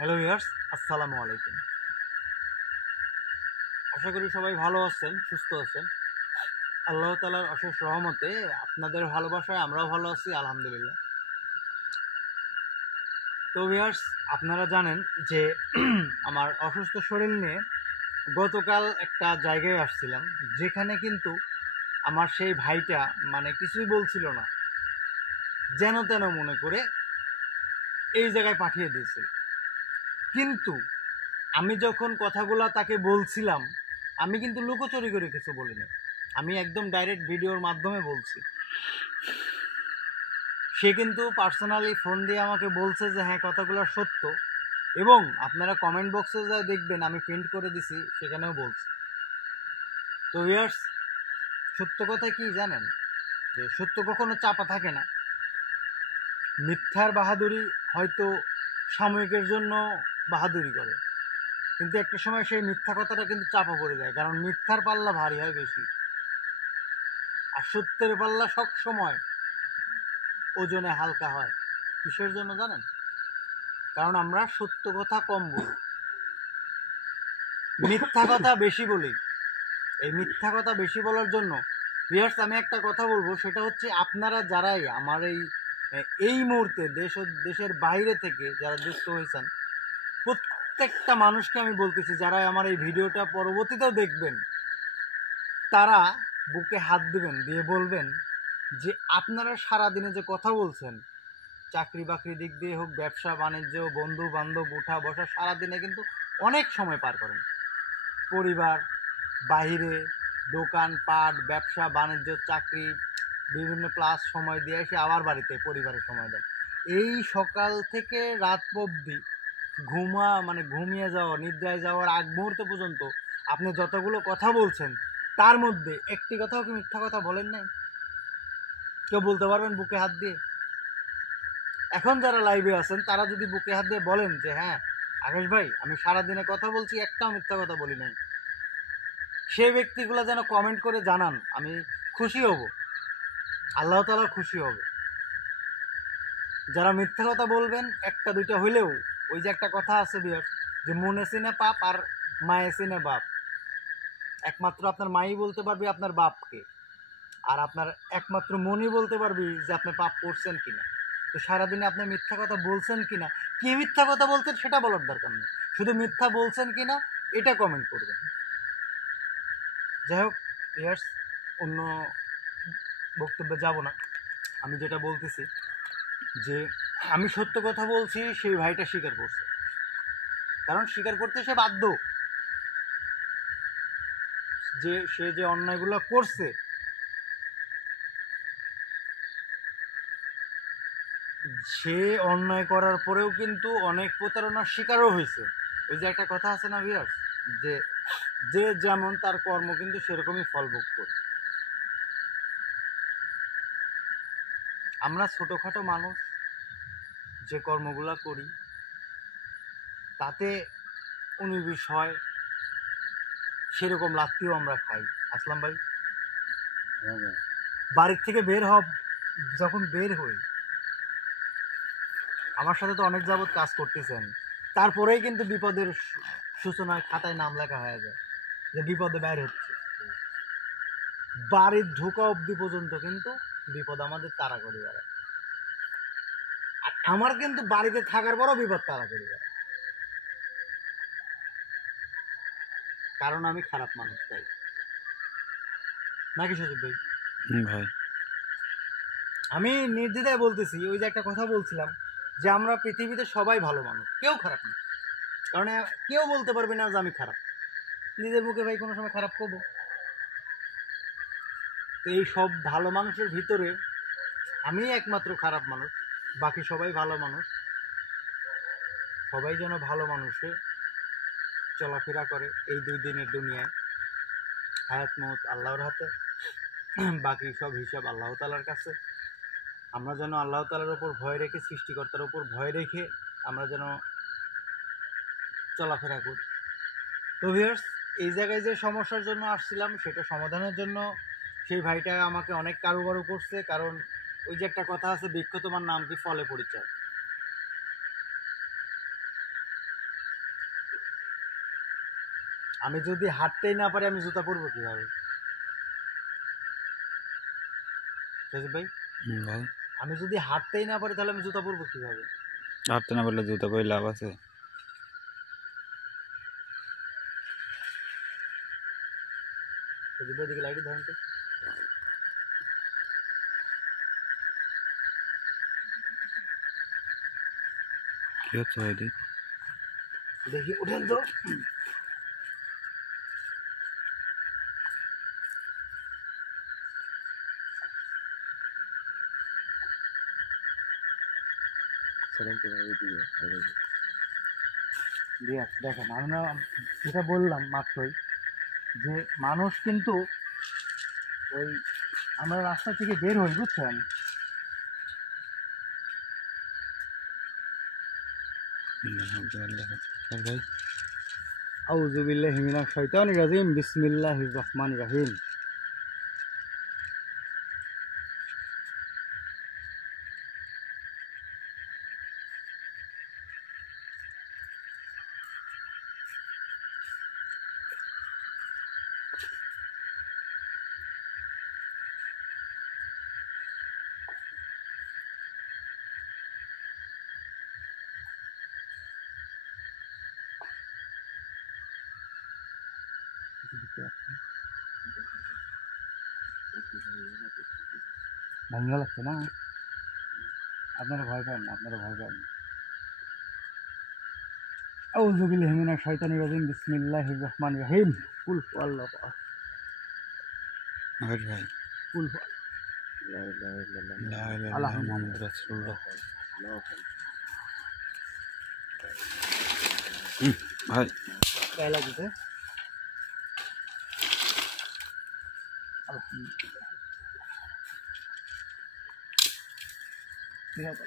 Hello viewers, আসসালামু আলাইকুম। আশা করি সবাই ভালো আছেন, সুস্থ আছেন। আল্লাহ তাআলার অশেষ রহমতে আপনাদের ভালোবাসায় আমরাও ভালো আছি, আলহামদুলিল্লাহ। তো ভিউয়ার্স, আপনারা জানেন যে আমার অসুস্থ শরীর নিয়ে গতকাল একটা জায়গায় আসছিলাম, যেখানে কিন্তু আমার সেই ভাইটা কিছুই বলছিল না, যেন তেন মনে করে এই জায়গায় পাঠিয়ে দিয়েছিল। কিন্তু আমি যখন কথাগুলো তাকে বলছিলাম, আমি কিন্তু লুকোচুরি করে কিছু বলিনি, আমি একদম ডাইরেক্ট ভিডিওর মাধ্যমে বলছি। সে কিন্তু পার্সোনালি ফোন দিয়ে আমাকে বলছে যে হ্যাঁ, কথাগুলো সত্য, এবং আপনারা কমেন্ট বক্সে যা দেখবেন আমি প্রিন্ট করে দিছি, সেখানেও বলছি। তো ভিউয়ার্স, সত্য কথা কি জানেন, যে সত্য কখনো চাপা থাকে না। মিথ্যার বাহাদুরি হয়তো সাময়িকের জন্য বাহাদুরি করে, কিন্তু একটা সময় সেই মিথ্যা কথাটা কিন্তু চাপা পড়ে যায়, কারণ মিথ্যার পাল্লা ভারী হয় বেশি, আর সত্যের পাল্লা সব সময় ওজনে হালকা হয়। কিসের জন্য জানেন? কারণ আমরা সত্য কথা কম বলি, মিথ্যা কথা বেশি বলি। এই মিথ্যা কথা বেশি বলার জন্য ভিউয়ার্স, আমি একটা কথা বলবো, সেটা হচ্ছে আপনারা যারাই আমার এই মুহূর্তে দেশ ও দেশের বাইরে থেকে যারা যুক্ত হয়েছেন, প্রত্যেকটা মানুষকে আমি বলতেছি, যারাই আমার এই ভিডিওটা পরবর্তীতেও দেখবেন, তারা বুকে হাত দিবেন, দিয়ে বলবেন যে আপনারা সারাদিনে যে কথা বলছেন, চাকরি বাকরি দিক দিয়ে হোক, ব্যবসা বাণিজ্য, বন্ধু বান্ধব, উঠা বসা, সারাদিনে কিন্তু অনেক সময় পার করেন। পরিবার, বাহিরে, দোকান পাট, ব্যবসা বাণিজ্য, চাকরি, বিভিন্ন ক্লাস সময় দিয়ে এসে আবার বাড়িতে পরিবারের সময় দেন। এই সকাল থেকে রাত অবধি ঘুমিয়ে যাওয়া, নিদ্রায় যাওয়ার আগ মুহূর্ত পর্যন্ত আপনি যতগুলো কথা বলছেন, তার মধ্যে একটি কথাও কি মিথ্যা কথা বলেন নাই? কেউ বলতে পারবেন বুকে হাত দিয়ে? এখন যারা লাইভে আছেন, তারা যদি বুকে হাত দিয়ে বলেন যে হ্যাঁ আকাশ ভাই, আমি সারাদিনে কথা বলছি, একটাও মিথ্যা কথা বলি নাই, সেই ব্যক্তিগুলো যেন কমেন্ট করে জানান, আমি খুশি হব, আল্লাহ তাআলা খুশি হবে। যারা মিথ্যা কথা বলবেন, একটা দুইটা হইলেও, ওই যে একটা কথা আছে বিয়ার, যে মনে চিনে পাপ আর মায়ে চিনে বাপ। একমাত্র আপনার মাই বলতে পারবি আপনার বাপকে, আর আপনার একমাত্র মনই বলতে পারবি যে আপনি পাপ করছেন কিনা। তো সারাদিনে আপনি মিথ্যা কথা বলছেন কিনা, কি মিথ্যা কথা বলছেন সেটা বলার দরকার নেই, শুধু মিথ্যা বলছেন কিনা এটা কমেন্ট করবেন। যাই হোক ইয়ার্স, অন্য বক্তব্যে যাব না। আমি যেটা বলতেছি, যে আমি সত্য কথা বলছি, সেই ভাইটা স্বীকার করছে, কারণ স্বীকার করতে সে বাধ্য, যে সে যে অন্যায়গুলো করছে, সে অন্যায় করার পরেও কিন্তু অনেক প্রতারণার শিকারও হয়েছে। ওই যে একটা কথা আছে না ভিউয়ার্স, যে যে যেমন তার কর্ম কিন্তু সেরকমই ফল ভোগ করে। আমরা ছোটোখাটো মানুষ, যে কর্মগুলো করি তাতে উনিশ হয়, সেরকম লাত্তিও আমরা খাই। আসলাম ভাই, বাড়ির থেকে যখন বের হই, আমার সাথে তো অনেক যাবৎ কাজ করতেছেন, তারপরেই কিন্তু বিপদের সূচনায় খাতায় নাম লেখা হয়ে যায় যে বিপদে বাইর হচ্ছে। বাড়ির ঢোকা অবধি পর্যন্ত কিন্তু বিপদ আমাদের তাড়া করে বেড়ায়, আর আমার কিন্তু বাড়িতে থাকার পরও বিপদ তাড়া করে বেড়ায়, কারণ আমি খারাপ মানুষ, তাই নাকি সুযোগ ভাই? ভাই আমি নির্দ্বিধায় বলতেছি, ওই যে একটা কথা বলছিলাম, যে আমরা পৃথিবীতে সবাই ভালো মানুষ, কেউ খারাপ না, কারণ কেউ বলতে পারবে না যে আমি খারাপ, নিজের মুখে ভাই কোনো সময় খারাপ করবো? তো এই সব ভালো মানুষের ভিতরে আমি একমাত্র খারাপ মানুষ, বাকি সবাই ভালো মানুষ। সবাই যেন ভালো মানুষে চলাফেরা করে এই 2 দিনের দুনিয়ায়। হায়াত মওত আল্লাহর হাতে, বাকি সব হিসাব আল্লাহ তাআলার কাছে। আমরা যেন আল্লাহ তাআলার উপর ভয় রেখে, সৃষ্টিকর্তার উপর ভয় রেখে আমরা যেন চলাফেরা করি। তো ভিউয়ার্স, এই জায়গায় যে সমস্যার জন্য আসছিলাম, সেটা সমাধানের জন্য সেই ভাইটা আমাকে অনেক কারুবারু করছে, কারণ ওই যে একটা কথা আছে, বৃক্ষ তোমার নাম কি, ফলে পরিচয়। আমি যদি হাঁটতেই না পারি আমি জুতা পরবো কিভাবে? সজীব ভাই, ভাই আমি যদি হাঁটতেই না পারি তাহলে আমি জুতা পরবো কিভাবে? হাঁটতে না পারলে জুতা পরে লাভ আছে? সজীব ভাই দিকে লাইটে ধরেন তো। কি হচ্ছে ভাই? দেখি উঠেন তো। দেখেন, আমরা যেটা বললাম মাত্রই যে মানুষ কিন্তু ওই আমরা রাস্তা থেকে বের হই, বুঝছেন? ভাই আউযু বিল্লাহি মিনাশ শাইতানির রাজিম, বিসমিল্লাহির রহমানির রহিম। ভাঙ্গা লাগছে না? আপনারা ভয় পান না, আপনারা ভয় পান না। আউযু বিল্লাহি মিনাশ শাইতানির রাজিম, বিসমিল্লাহির রহমানির রহিম। কুল হুয়াল্লাহু আহাদ। ভাই কুল লা ইলাহা ইল্লাল্লাহ মুহাম্মাদুর রাসূলুল্লাহ। ভাই গায়ে লাগছে। আলহামদুলিল্লাহ। ঠিক আছে।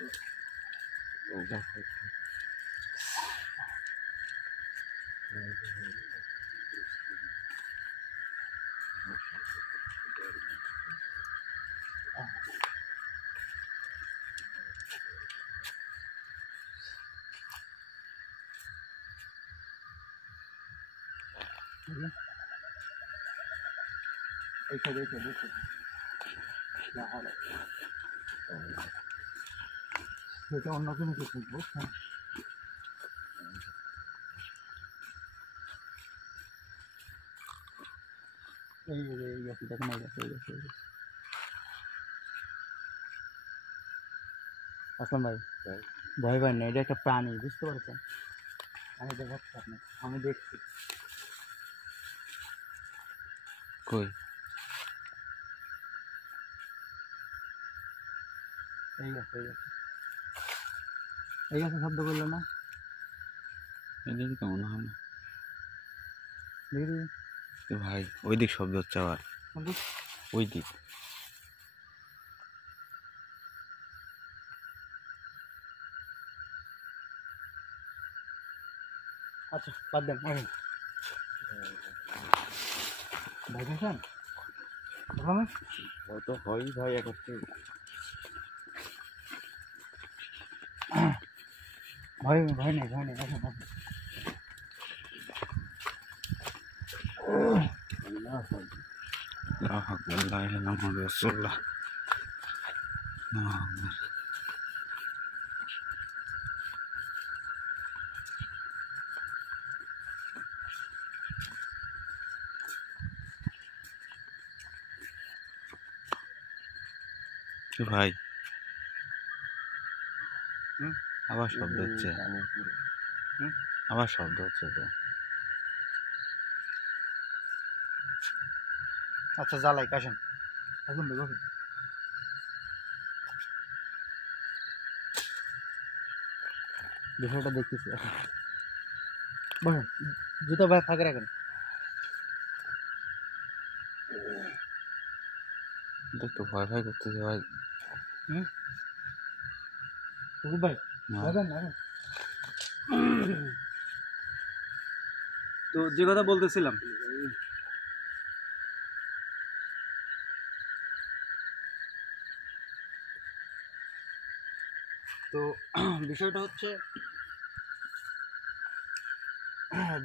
এইসব সেটা অন্য কোনো কিছু, বুঝছেন? এই গেছে, দেখেন এই গেছে, এই গেছে, এই গেছে। আসলাম ভাই, ভয় পাই না, এটা একটা প্রাণী, বুঝতে পারছেন? আমি দেখাচ্ছি আপনাকে, আমি দেখছি। কই? এই গেছে, এই গেছে, এই গেছে, শব্দ করলো না? এদিকে তো মনে হয় না। দেখি ভাই ওই দিক শব্দ হচ্ছে আবার, ওই দিক। আচ্ছা বাদ দেন, আসেন ভাই, দেখেন হয়তো হয় ভাই এখন। ভয় ভয় নেই, ভয় নেই, আসেন আসেন। আল্লাহু আকবার, লা ইলাহা ইল্লাল্লাহ মুহাম্মাদুর রাসূলুল্লাহ। ভাই আবার শব্দ হচ্ছে, আবার শব্দ হচ্ছে তো। আচ্ছা জ্বালাই, আসেন আসুন ভাই, বসুন। বিষয়টা দেখতেছি, আসেন বসেন, জুতো ভাই ফাঁকে রাখেন। একটু ভয় ভয় করতেছে ভাই। ভাই যাবেন না? তো যে কথা বলতেছিলাম, তো বিষয়টা হচ্ছে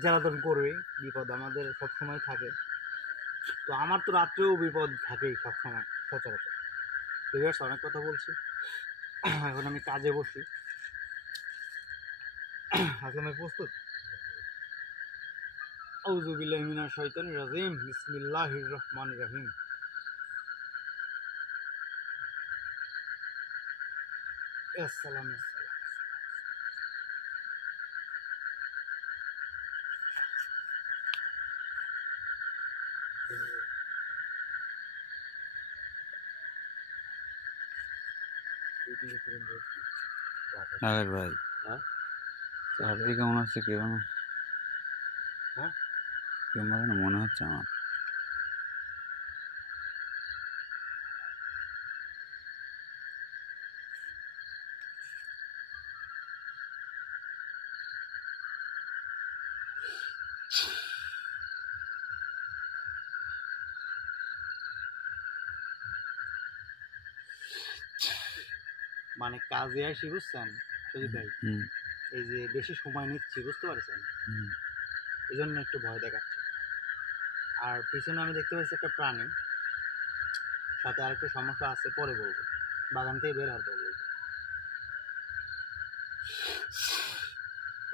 জ্বালাতন করবেই, বিপদ আমাদের সবসময় থাকে। তো আমার তো রাত্রেও বিপদ থাকেই সবসময়, সচরাচর। তো ভিউয়ার্স, অনেক কথা বলছি, এখন আমি কাজে বসি। আসলে আমি প্রস্তুত। আউযু বিল্লাহি মিনাশ শাইতানির রাজিম, বিসমিল্লাহির রহমানির রহিম। আসসালাম। আরে ভাই, হ্যাঁ চারদিকে কেমন হচ্ছে কেমন, হ্যাঁ কেমন যেন মনে হচ্ছে আমার। মানে কাজে আসি, বুঝছেন সুজিত ভাই, হুম এই যে বেশি সময় নিচ্ছি, বুঝতে পারছেন, হুম। এই জন্য একটু ভয় দেখাচ্ছে। আর পিছনে আমি দেখতে পাচ্ছি একটা প্রাণী, সাথে আর একটা সমস্যা আছে, পরে বলবো। বাগান থেকে বের হতে বলবো।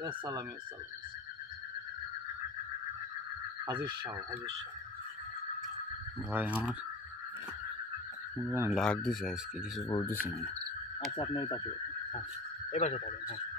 আসসালাম আসসালাম। হাজির শাহ, হাজির শাহ। ভাই আমার কেমন যেন লাগ দিছে আজকে, কিছু বলতেছি না। আচ্ছা, আপনি এই পাশে বসুন। হ্যাঁ, এই পাশে থাকেন। হ্যাঁ।